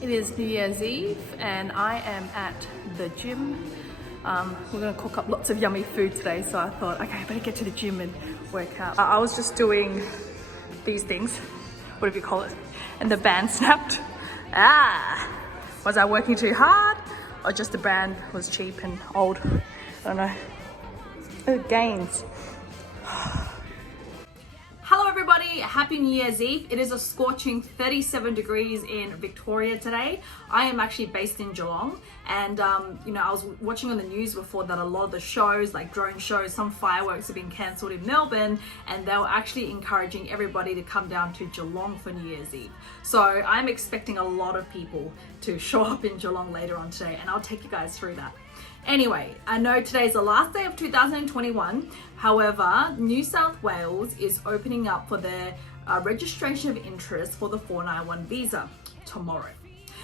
It is New Year's Eve and I am at the gym. We're going to cook up lots of yummy food today, so I thought, okay, I better get to the gym and work out. I was just doing these things, whatever you call it, and the band snapped. Was I working too hard or just the brand was cheap and old? I don't know. Oh, gains. Hello everybody, happy New Year's Eve. It is a scorching 37 degrees in Victoria today. I am actually based in Geelong, and I was watching on the news before that a lot of the shows, like drone shows, some fireworks have been cancelled in Melbourne, and they were actually encouraging everybody to come down to Geelong for New Year's Eve. So I'm expecting a lot of people to show up in Geelong later on today, and I'll take you guys through that. Anyway, I know today's the last day of 2021. However, New South Wales is opening up for their registration of interest for the 491 visa tomorrow.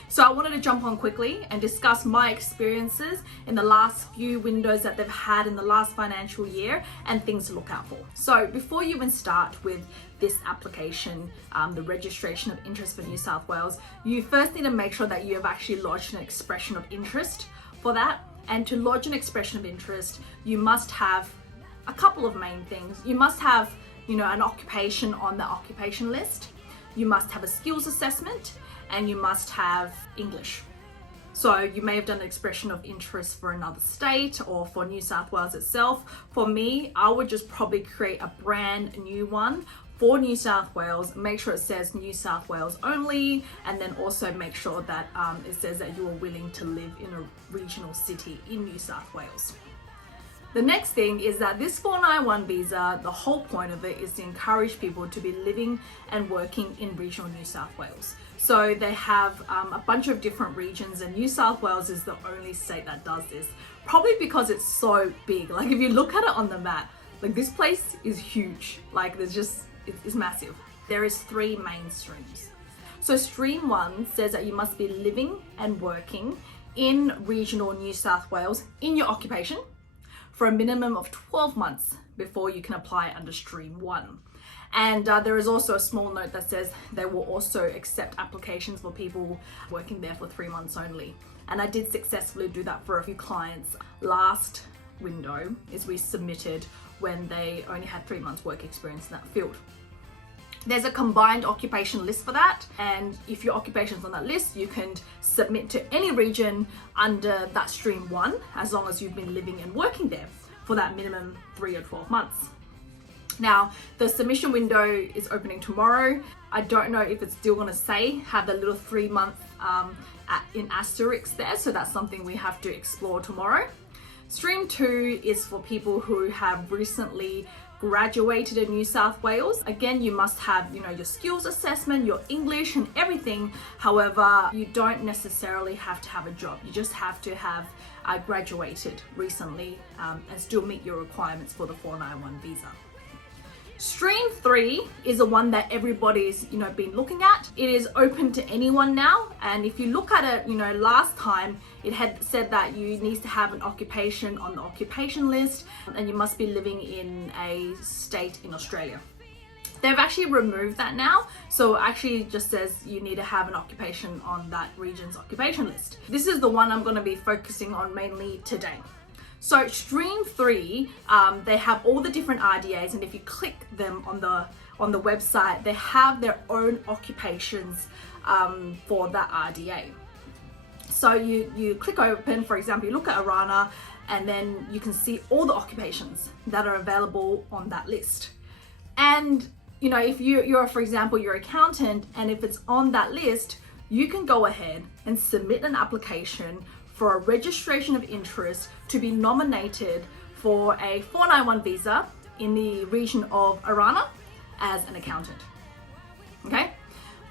So I wanted to jump on quickly and discuss my experiences in the last few windows that they've had in the last financial year and things to look out for. So before you even start with this application, the registration of interest for New South Wales, you first need to make sure that you have actually lodged an expression of interest for that. And to lodge an expression of interest, you must have a couple of main things. You must have, an occupation on the occupation list. You must have a skills assessment, and you must have English. So you may have done an expression of interest for another state or for New South Wales itself. For me, I would just probably create a brand new one for New South Wales. Make sure it says New South Wales only, and then also make sure that it says that you are willing to live in a regional city in New South Wales. The next thing is that this 491 visa, the whole point of it is to encourage people to be living and working in regional New South Wales. So they have a bunch of different regions, and New South Wales is the only state that does this, probably because it's so big. Like if you look at it on the map, like this place is huge. Like it's massive. There is 3 main streams. So stream 1 says that you must be living and working in regional New South Wales in your occupation for a minimum of 12 months before you can apply under stream 1. And there is also a small note that says they will also accept applications for people working there for 3 months only. And I did successfully do that for a few clients. Last window is we submitted when they only had 3 months work experience in that field. There's a combined occupation list for that, and if your occupation's on that list, you can submit to any region under that stream 1 as long as you've been living and working there for that minimum 3 or 12 months. Now, the submission window is opening tomorrow. I don't know if it's still going to have the little 3 month in asterisk there, so that's something we have to explore tomorrow. Stream 2 is for people who have recently graduated in New South Wales. Again, you must have, your skills assessment, your English and everything. However, you don't necessarily have to have a job. You just have to have graduated recently and still meet your requirements for the 491 visa. Stream 3 is the one that everybody's, been looking at. It is open to anyone now. And if you look at it, last time it had said that you need to have an occupation on the occupation list and you must be living in a state in Australia. They've actually removed that now. So it actually just says you need to have an occupation on that region's occupation list. This is the one I'm going to be focusing on mainly today. So stream 3, they have all the different RDAs, and if you click them on the website, they have their own occupations for that RDA. So you click open, for example, you look at Arana, and then you can see all the occupations that are available on that list. And if you're, for example, you're an accountant, and if it's on that list, you can go ahead and submit an application for a registration of interest to be nominated for a 491 visa in the region of Arana as an accountant. Okay?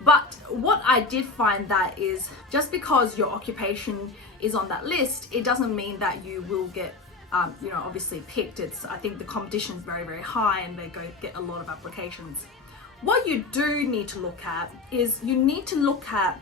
But what I did find that is just because your occupation is on that list, it doesn't mean that you will get obviously picked. I think the competition is very, very high and they get a lot of applications. What you do need to look at is you need to look at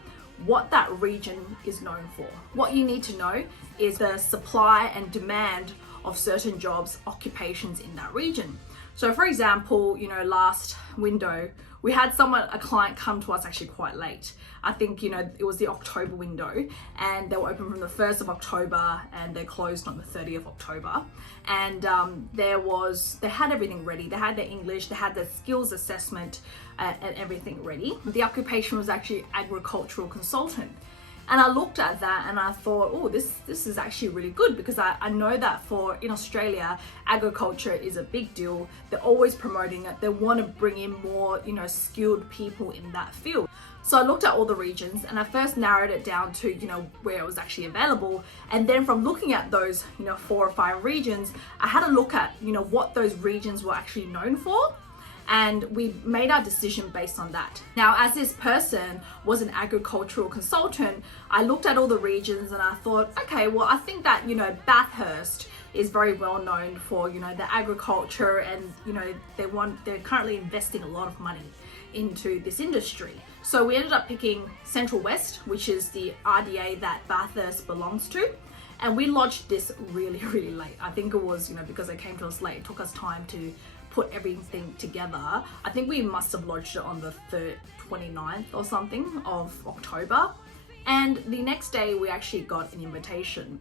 what that region is known for. What you need to know is the supply and demand of certain jobs, occupations in that region. So for example, you know, last window, we had a client come to us actually quite late. I think, you know, it was the October window, and they were open from the 1st of October and they closed on the 30th of October. And they had everything ready. They had their English, they had their skills assessment and everything ready. The occupation was actually agricultural consultant. And I looked at that and I thought, oh, this is actually really good, because I know that in Australia, agriculture is a big deal. They're always promoting it. They want to bring in more, you know, skilled people in that field. So I looked at all the regions and I first narrowed it down to, you know, where it was actually available. And then from looking at those, you know, 4 or 5 regions, I had a look at, you know, what those regions were actually known for. And we made our decision based on that. Now, as this person was an agricultural consultant, I looked at all the regions and I thought, okay, well, I think that, you know, Bathurst is very well known for, you know, the agriculture, and, you know, they're currently investing a lot of money into this industry. So we ended up picking Central West, which is the RDA that Bathurst belongs to. And we lodged this really, really late. I think it was, you know, because they came to us late, it took us time to put everything together. I think we must have lodged it on the 29th or something of October. And the next day we actually got an invitation.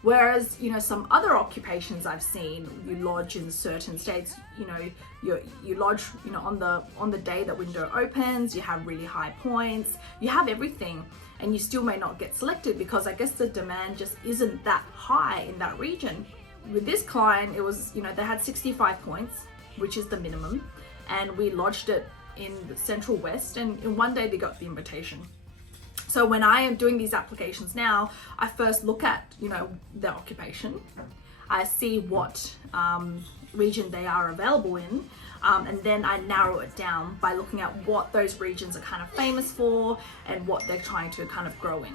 Whereas, you know, some other occupations I've seen, you lodge in certain states, you know, you lodge, you know, on the day that window opens, you have really high points, you have everything, and you still may not get selected because I guess the demand just isn't that high in that region. With this client, it was, you know, they had 65 points, which is the minimum, and we lodged it in the Central West, and in one day they got the invitation. So when I am doing these applications now, I first look at, you know, their occupation. I see what region they are available in, and then I narrow it down by looking at what those regions are kind of famous for and what they're trying to kind of grow in.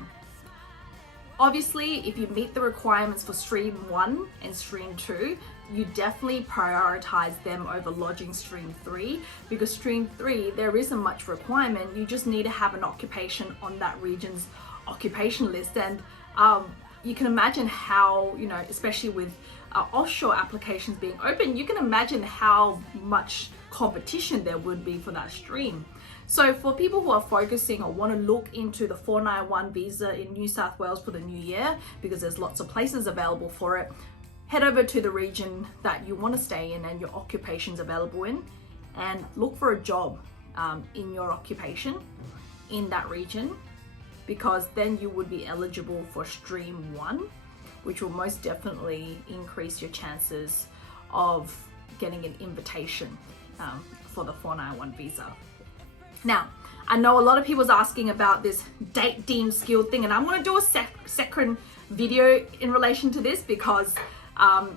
Obviously, if you meet the requirements for Stream 1 and Stream 2, you definitely prioritize them over lodging Stream 3, because Stream 3, there isn't much requirement. You just need to have an occupation on that region's occupation list. And you can imagine how, you know, especially with offshore applications being open, you can imagine how much competition there would be for that stream. So for people who are focusing or want to look into the 491 visa in New South Wales for the new year, because there's lots of places available for it, head over to the region that you want to stay in and your occupation's available in, and look for a job in your occupation in that region, because then you would be eligible for Stream 1, which will most definitely increase your chances of getting an invitation for the 491 visa. Now, I know a lot of people's asking about this date deemed skilled thing, and I'm going to do a second video in relation to this, because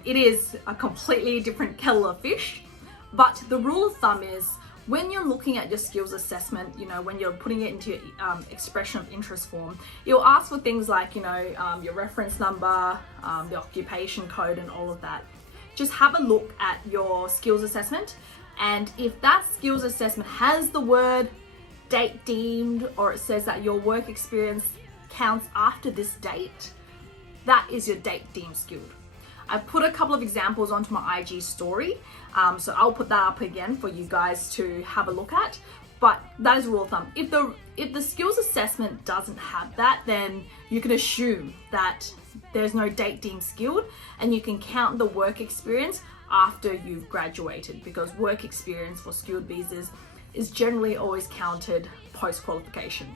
it is a completely different kettle of fish. But the rule of thumb is, when you're looking at your skills assessment, you know, when you're putting it into your expression of interest form, you'll ask for things like, you know, your reference number, the occupation code, and all of that. Just have a look at your skills assessment, and if that skills assessment has the word date deemed, or it says that your work experience counts after this date, that is your date deemed skilled. I put a couple of examples onto my IG story, so I'll put that up again for you guys to have a look at. But that is a rule of thumb. If the skills assessment doesn't have that, then you can assume that there's no date deemed skilled, and you can count the work experience after you've graduated, because work experience for skilled visas is generally always counted post-qualification.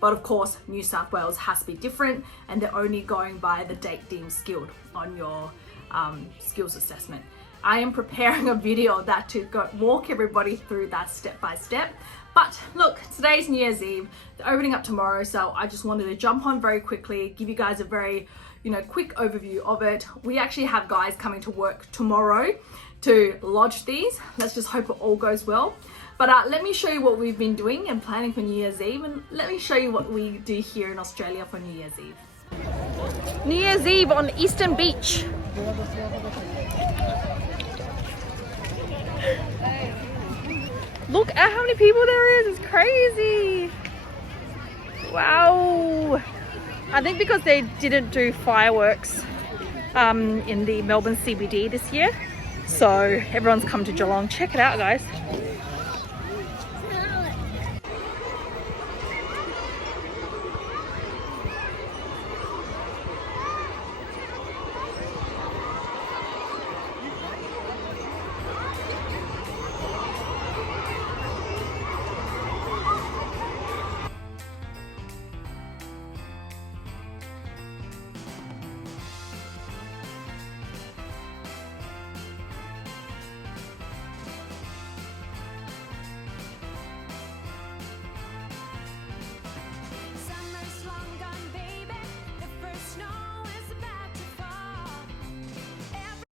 But of course, New South Wales has to be different, and they're only going by the date deemed skilled on your skills assessment. I am preparing a video of that to walk everybody through that step by step. But look, today's New Year's Eve, they're opening up tomorrow, so I just wanted to jump on very quickly, give you guys a very, you know, quick overview of it. We actually have guys coming to work tomorrow to lodge these. Let's just hope it all goes well. But let me show you what we've been doing and planning for New Year's Eve, and let me show you what we do here in Australia for New Year's Eve. New Year's Eve on Eastern Beach. Look at how many people there is, it's crazy. Wow. I think because they didn't do fireworks in the Melbourne CBD this year, So everyone's come to Geelong. Check it out, guys.